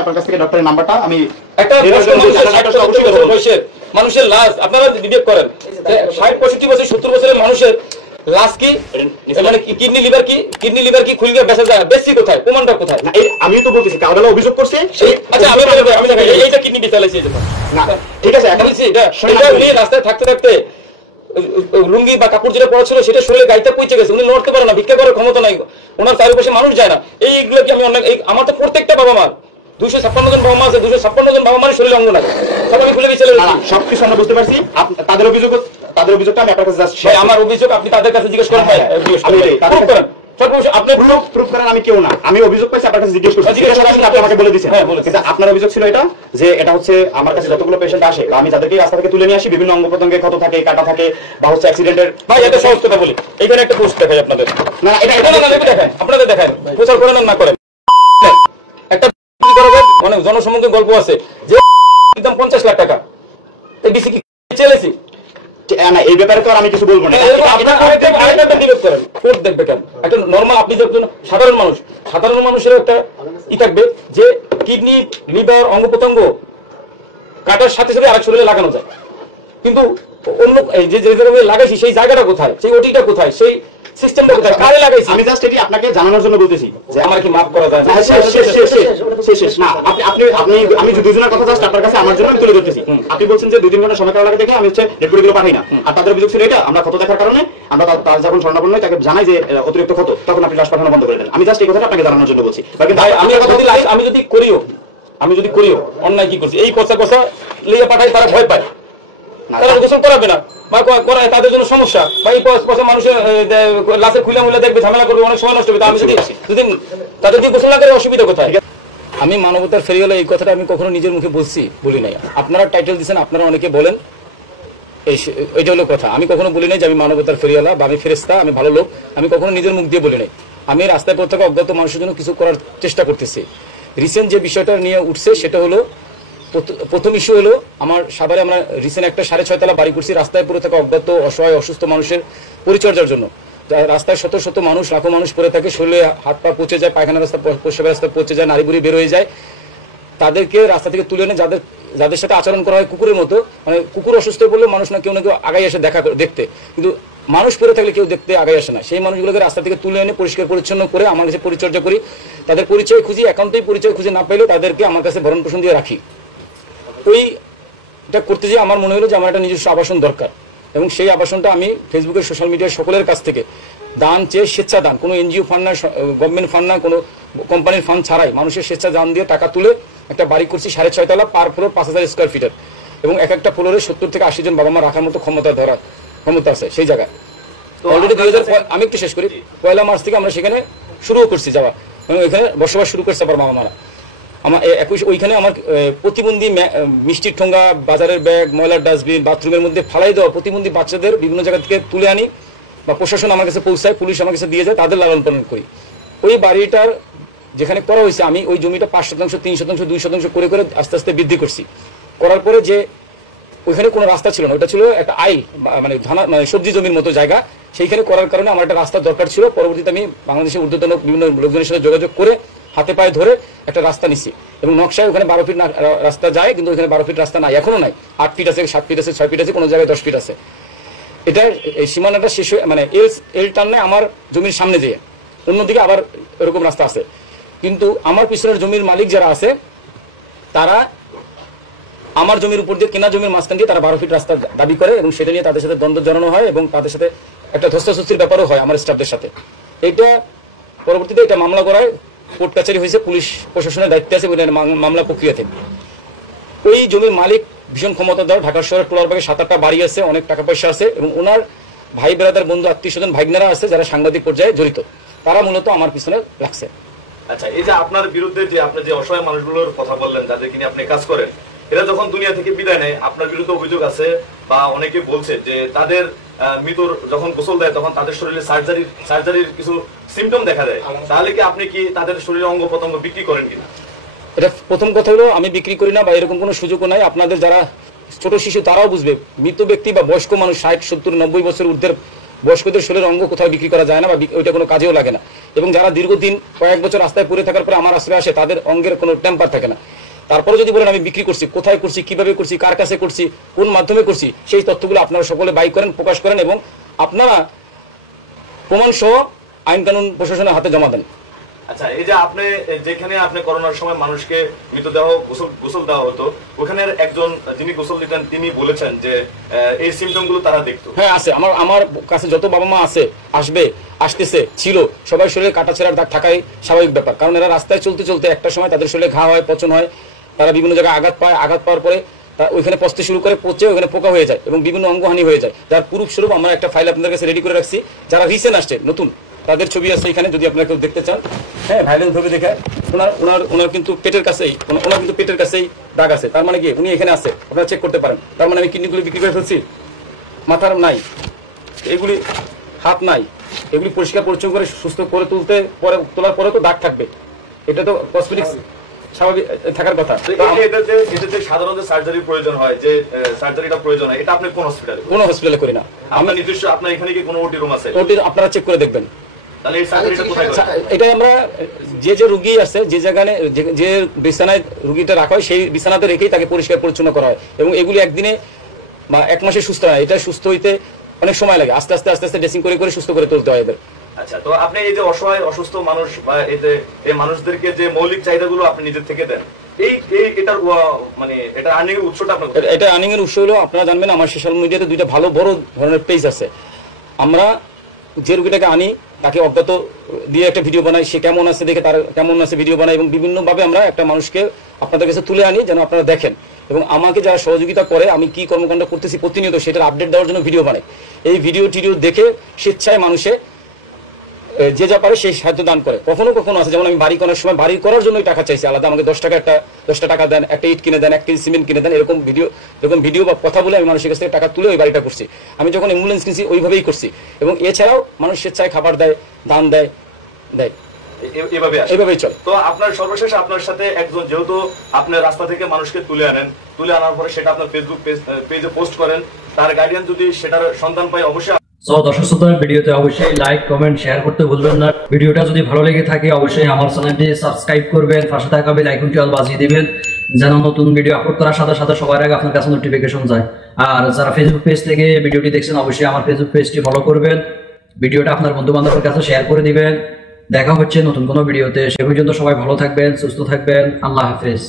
আপনার কাছ থেকে ডক্টরের নাম্বারটা আমি একটা মানুষের লাশ আপনারা বিবেক করেন 60-65 বছর 70 বছরের মানুষের লাশ কি মানে কিডনি লিভার কি খুলে বেঁচে যায় বেশি কোথায় প্রমাণটা কোথায় আমি তো বলতেছি কাউডালা অভিযোগ করছে আচ্ছা আমি দেখাই এইটা কিডনি বিচালাইছি না ঠিক আছে এখন বলছি এটা উনি রাস্তায় থাকতে থাকতে লুঙ্গি বা কাপড় যেটা পরা ছিল সেটা শরীরে গাইতে পৌঁছে গেছে উনি লড়তে পারে না ভিক্ষা করার ক্ষমতা নাই ওনার চারিপাশে মানুষ যায় না এইগুলো কি আমি অনেক আমার তো প্রত্যেকটা বাবা মা 256 জন বাবা মা আছে 256 জন বাবা মার শরীরে অঙ্গ নাই সব আমি খুলে দিয়েছি সবকিছু আমরা বুঝতে পারছি তাদের অভিযোগটা আমি আপনার কাছে যাচ্ছি আমার অভিযোগ আপনি তাদের কাছে জিজ্ঞেস করেন আমি কেউ না আমি অভিযোগ পাইছি আপনার কাছে জিজ্ঞেস করছি আপনি আমাকে বলে দিচ্ছেন কিন্তু আপনার অভিযোগ ছিল এটা যে এটা হচ্ছে আমার কাছে যতগুলো পেশেন্ট আসে আমি তাদেরকে রাস্তা থেকে তুলে নিয়ে আসি বিভিন্ন অঙ্গ প্রত্যঙ্গে ক্ষত থাকে কাটা থাকে বা হচ্ছে অ্যাক্সিডেন্টের ভাই এটা সহজ কথা বলি এইখানে একটা পোস্ট দেখাই আপনাদের না এটা দেখায় আপনাদের দেখায় প্রচার করেন না করেন একটা অনেক জনসম্মুখে গল্প আছে যে একদম 50 লাখ টাকা এই বেশি কি চলেছি না এই ব্যাপারে তো আমি কিছু বলবো না কোর্ট দেখবে কেন একটা নরমাল আপনি যখন সাধারণ মানুষের একটা ই থাকবে যে কিডনি লিভার অঙ্গ প্রত্যঙ্গ কাটার সাথে সাথে আরেক শরীরে লাগানো যায় কিন্তু অন্য এই যে জায়গায় লাগাইছি সেই জায়গাটা কোথায় সেই ওটিটা কোথায় সেই সিস্টেমটা কোথায় কারে লাগাইছি আমি জাস্ট এটি আপনাকে জানানোর জন্য বলতেছি যে আমার কি মাফ করা যায় না শেষ না আপনি আমি দুজনের কথা জাস্ট আপনার কাছে আমার জন্য আমি তুলে ধরতেছি আপনি বলছেন যে 2-3 ঘন্টা সময় করা লাগে দেখে আমি হচ্ছে রেকর্ডগুলো পাঠাই না আর তাদের অভিযোগ ছিল এটা আমরা ক্ষত দেখার কারণে আমরা তার যখন স্বর্ণাপন্ন তাকে জানাই যে অতিরিক্ত ক্ষত তখন আপনি লাশ পাঠানো বন্ধ করে দেন আমি জাস্ট এই কথাটা আপনাকে জানানোর জন্য বলছি আমি যদি করিও অন্যায় কি করছি এই কথা লিয়ে পাঠাই তারা ভয় পায় তারা গোসল করাবে না বা করায় তাদের জন্য সমস্যা বা এই পয়সা মানুষের লাশে খুলে মুলে দেখবে ঝামেলা করবে অনেক সময় নষ্ট হবে আমি যদি তাদের দিয়ে গোসল না করে অসুবিধা কোথায় আমি মানবতার ফেরিওয়ালা এই কথাটা আমি কখনো নিজের মুখে বলি নাই আপনারা টাইটেল দিচ্ছেন আপনারা অনেকে বলেন এইটা হলো কথা আমি কখনো বলি নাই যে আমি মানবতার ফেরিওয়ালা বা আমি ফেরেস্তা আমি ভালো লোক আমি কখনো নিজের মুখ দিয়ে বলি নাই আমি রাস্তায় পথ থেকে অজ্ঞাত মানুষের জন্য কিছু করার চেষ্টা করতেছি রিসেন্ট যে বিষয়টা নিয়ে উঠছে সেটা হলো প্রথম ইস্যু হলো আমার সাভারে আমরা রিসেন্ট একটা 6.5 তলা বাড়ি করছি রাস্তায় পড়ে থাকা অজ্ঞাত অসহায় অসুস্থ মানুষের পরিচর্যার জন্য রাস্তায় শত শত মানুষ লাখো মানুষ পড়ে থাকে শরীরে হাত পা পচে যায় পায়খানা রাস্তা প্রস্রাবের রাস্তা পচে যায় নাড়ি বুড়ি বের হয়ে যায় তাদেরকে রাস্তা থেকে তুলে এনে যাদের সাথে আচরণ করা হয় কুকুরের মতো মানে কুকুর অসুস্থ পড়লে মানুষ না কেউ আগাই আসে দেখতে কিন্তু মানুষ পড়ে থাকলে কেউ দেখতে আগাই আসে না সেই মানুষগুলোকে রাস্তা থেকে তুলে এনে পরিষ্কার পরিচ্ছন্ন করে আমার কাছে পরিচর্যা করি তাদের পরিচয় খুঁজি একান্তই পরিচয় খুঁজে না পেলে তাদেরকে আমার কাছে ভরণ পোষণ দিয়ে রাখি ওইটা করতে যেয়ে আমার মনে হলো যে আমার একটা নিজস্ব আবাসন দরকার এবং সেই আবাসনটা আমি ফেসবুকের সোশ্যাল মিডিয়ার সকলের কাছ থেকে দান চেয়ে স্বেচ্ছা দান কোনো এনজিও ফান্ড না গভর্নমেন্ট ফান্ড না কোনো কোম্পানির ফান্ড ছাড়াই মানুষের স্বেচ্ছা দান দিয়ে টাকা তুলে একটা বাড়ি করছি 6.5 তলা পার ফ্লোর 5000 স্কোয়ার ফিটের এবং এক একটা ফ্লোরে 70 থেকে 80 জন বাবা মা রাখার মতো ক্ষমতা আছে সেই জায়গায় অলরেডি 2000 আমি একটু শেষ করি 1 মার্চ থেকে আমরা সেখানে শুরুও করছি যাওয়া এবং এখানে বসবাস শুরু করছে আবার বাবা মারা আমার ওইখানে আমার প্রতিবন্ধী মিষ্টির ঠোঙ্গা বাজারের ব্যাগ ময়লার ডাস্টবিন বাথরুমের মধ্যে ফালাই দেওয়া প্রতিবন্ধী বাচ্চাদের বিভিন্ন জায়গা থেকে তুলে আনি বা প্রশাসন আমার কাছে পৌঁছায় পুলিশ আমার কাছে দিয়ে যায় তাদের লালন পালন করি ওই বাড়িটার যেখানে করা হয়েছে আমি ওই জমিটা 5% 3% 2% করে করে আস্তে আস্তে বৃদ্ধি করছি করার পরে যে ওইখানে কোনো রাস্তা ছিল না ওটা ছিল একটা আইল মানে সবজি জমির মতো জায়গা সেইখানে করার কারণে আমার একটা রাস্তা দরকার ছিল পরবর্তীতে আমি বাংলাদেশের ঊর্ধ্বতন বিভিন্ন লোকজনের সাথে যোগাযোগ করে হাতে পায়ে ধরে একটা রাস্তা নিচ্ছি এবং নকশায় ওখানে 12 ফিট রাস্তা যায় কিন্তু ওখানে 12 ফিট রাস্তা নাই এখনো নাই 8 ফিট আছে 7 ফিট আছে 6 ফিট আছে কোনো জায়গায় 10 ফিট আছে এটা এই সীমানাটা শেষ হয়ে মানে এল টার্নে আমার জমির সামনে দিয়ে অন্যদিকে আবার এরকম রাস্তা আছে কিন্তু আমার পিছনের জমির মালিক যারা আছে তারা আমার জমির উপর দিয়ে কেনা জমির মাঝখান দিয়ে তারা 12 ফিট রাস্তা দাবি করে এবং সেটা নিয়ে তাদের সাথে দ্বন্দ্ব জড়ানো হয় এবং তাদের সাথে একটা ধস্তাধস্তির ব্যাপারও হয় আমার স্টাফদের সাথে এইটা পরবর্তীতে এটা মামলা করায় কোর্ট কাছারি হয়েছে পুলিশ প্রশাসনের দায়িত্বে আছে মামলা প্রক্রিয়াতে ওই জমির মালিক ভীষণ ক্ষমতাধর ঢাকা শহরের টোলারবাগে 7-8টা বাড়ি আছে অনেক টাকা পয়সা আছে এবং ওনার ভাই বেরাদার বন্ধু আত্মীয় স্বজন ভাইগনারা আছে যারা সাংবাদিক পর্যায়ে জড়িত তারা মূলত আমার পিছনে লাগছে আচ্ছা এই যে আপনার বিরুদ্ধে যে আপনি যে অসহায় মানুষগুলোর কথা বললেন যাদেরকে নিয়ে আপনি কাজ করেন এরা যখন দুনিয়া থেকে বিদায় নেয় আপনার বিরুদ্ধে অভিযোগ আছে বা অনেকে বলছে যে তাদের মৃত্যুর যখন গোসল দেয় তখন তাদের শরীরে সার্জারির কিছু সিমটম দেখা দেয় তাহলে কি আপনি কি তাদের শরীরে অঙ্গ প্রত্যঙ্গ বিক্রি করেন কিনা এটা প্রথম কথা হলো আমি বিক্রি করি না বা এরকম কোনো সুযোগও নাই আপনাদের যারা ছোট শিশু তারাও বুঝবে মৃত ব্যক্তি বা বয়স্ক মানুষ 60 70 90 বছর ঊর্ধ্বের বয়স্কদের শরীরের অঙ্গ কোথাও বিক্রি করা যায় না বা ওইটা কোনো কাজেও লাগে না। এবং যারা দীর্ঘদিন কয়েক বছর রাস্তায় পড়ে থাকার পরে আমার আশ্রয় আসে তাদের অঙ্গের কোনো টেম্পার থাকে না। তারপরে যদি বলেন আমি বিক্রি করছি, কোথায় করছি, কিভাবে করছি, কার কাছে করছি, কোন মাধ্যমে করছি, সেই তথ্যগুলো আপনারা সকলে বাই করেন, প্রকাশ করেন এবং আপনারা প্রমাণ সহ আইন কানুন প্রশাসনের হাতে জমা দেন। আচ্ছা, এই যে আপনি যেখানে আপনি করোনার সময় মানুষকে মৃতদেহ গোসল দেওয়া হতো, ওখানের একজন যিনি গোসল দিতেন তিনি বলেছেন যে এই সিমটম গুলো তারা দেখতো। হ্যাঁ আছে, আমার কাছে যত বাবা মা আছে, আসতেছে, ছিল, সবাই শরীরে কাটাছেঁড়ার দাগ থাকাই স্বাভাবিক ব্যাপার। কারণ এরা রাস্তায় চলতে চলতে একটা সময় তাদের শরীরে ঘা হয়, পচন হয়, তারা বিভিন্ন জায়গায় আঘাত পায়, আঘাত পাওয়ার পরে ওইখানে পচতে শুরু করে, পচে ওখানে পোকা হয়ে যায় এবং বিভিন্ন অঙ্গহানি হয়ে যায়। যার প্রুফ স্বরূপ আমরা একটা ফাইল আপনাদের কাছে রেডি করে রাখছি। যারা রিসেন্ট আসছে নতুন, তাদের ছবি আছে এখানে, যদি আপনারা কেউ দেখতে চান। হ্যাঁ, ভাইলেন্স ভাবে দেখে ওনার কিন্তু পেটের কাছেই দাগ আছে। তার মানে কি উনি এখানে আছে, আপনারা চেক করতে পারেন। তার মানে আমি কিডনিগুলি বিক্রি করে ফেলছি, মাথার নাই, এগুলি হাত নাই, এগুলি পরিষ্কার পরিচ্ছন্ন করে সুস্থ করে তোলার পরে তো দাগ থাকবে। এটা তো কসমেটিক্স স্বাভাবিক থাকার কথা। এটাতে সাধারণত সার্জারি প্রয়োজন হয়, যে সার্জারিটা প্রয়োজন হয়, এটা আপনি কোন হসপিটালে? কোনো হসপিটালে করি না। আপনার নিজস্ব, আপনার এখানে কি কোনো ওটি রুম আছে? ওটি আপনারা চেক করে দেখবেন। তাহলে এই সার্জারিটা কোথায় করেন? এটা আমরা যে রুগী আছে, যে জায়গায় যে বিছানায় রুগীটা রাখা হয়, সেই বিছানাতে রেখেই তাকে পরিষ্কার পরিচ্ছন্ন করা হয়। এবং এগুলি একদিনে বা এক মাসে সুস্থ হয়। এটা সুস্থ হইতে অনেক সময় লাগে, আস্তে আস্তে ড্রেসিং করে সুস্থ করে তুলতে হয় এদের। আচ্ছা, তো আপনি এই যে অসহায় অসুস্থ মানুষ বা এই মানুষদেরকে যে মৌলিক চাহিদাগুলো আপনি নিজের থেকে দেন, এটার মানে এটা আর্নিং এর উৎসটা আপনার? এটা আর্নিং এর উৎস হলো, আপনারা জানবেন আমার সোশ্যাল মিডিয়াতে দুইটা ভালো বড় ধরনের পেজ আছে। আমরা যে রুগীটাকে আনি তাকে অজ্ঞাত দিয়ে একটা ভিডিও বানাই, সে কেমন আছে দেখে তার কেমন আছে ভিডিও বানাই, এবং বিভিন্নভাবে আমরা একটা মানুষকে আপনাদের কাছে তুলে আনি যেন আপনারা দেখেন। এবং আমাকে যারা সহযোগিতা করে, আমি কি কর্মকাণ্ড করতেছি প্রতিনিয়ত সেটার আপডেট দেওয়ার জন্য ভিডিও বানাই। এই ভিডিও দেখে স্বেচ্ছায় মানুষে যে যা পারে সেই সাহায্য দান করে। কখনো আছে, যেমন আমি বাড়ি করার সময় বাড়ি করার জন্য টাকা চাইছি আলাদা, আমাকে 10 টাকা দেন, একটা ইট কিনে দেন, 1 কেজি সিমেন্ট কিনে দেন, এরকম ভিডিও বা কথা বলে আমি মানুষের কাছ থেকে টাকা তুলে ওই বাড়িটা করছি। আমি যখন অ্যাম্বুলেন্স কিনছি ওইভাবেই করছি। এবং এছাড়াও মানুষ স্বেচ্ছায় খাবার দেয়, দান দেয়, এভাবেই চলে। তো আপনার সর্বশেষ আপনার সাথে একজন, যেহেতু আপনি রাস্তা থেকে মানুষকে তুলে আনার পরে সেটা আপনার ফেসবুক পেজে পোস্ট করেন, তার গার্ডিয়ান যদি সেটার সন্ধান পায় অবশ্যই। সো দর্শক শ্রোতা, ভিডিওতে অবশ্যই লাইক, কমেন্ট, শেয়ার করতে ভুলবেন না। ভিডিওটা যদি ভালো লেগে থাকে অবশ্যই আমার চ্যানেলটি সাবস্ক্রাইব করবেন, পাশে থাকা বেল আইকনটি অল বাজিয়ে দিবেন যেন নতুন ভিডিও আপলোড করার সাথে সাথে সবার আগে আপনার কাছে নোটিফিকেশন যায়। আর যারা ফেসবুক পেজ থেকে ভিডিওটি দেখছেন অবশ্যই আমার ফেসবুক পেজটি ফলো করবেন, ভিডিওটা আপনার বন্ধু বান্ধবের কাছে শেয়ার করে দিবেন। দেখা হচ্ছে নতুন কোনো ভিডিওতে। সে পর্যন্ত সবাই ভালো থাকবেন, সুস্থ থাকবেন। আল্লাহ হাফেজ।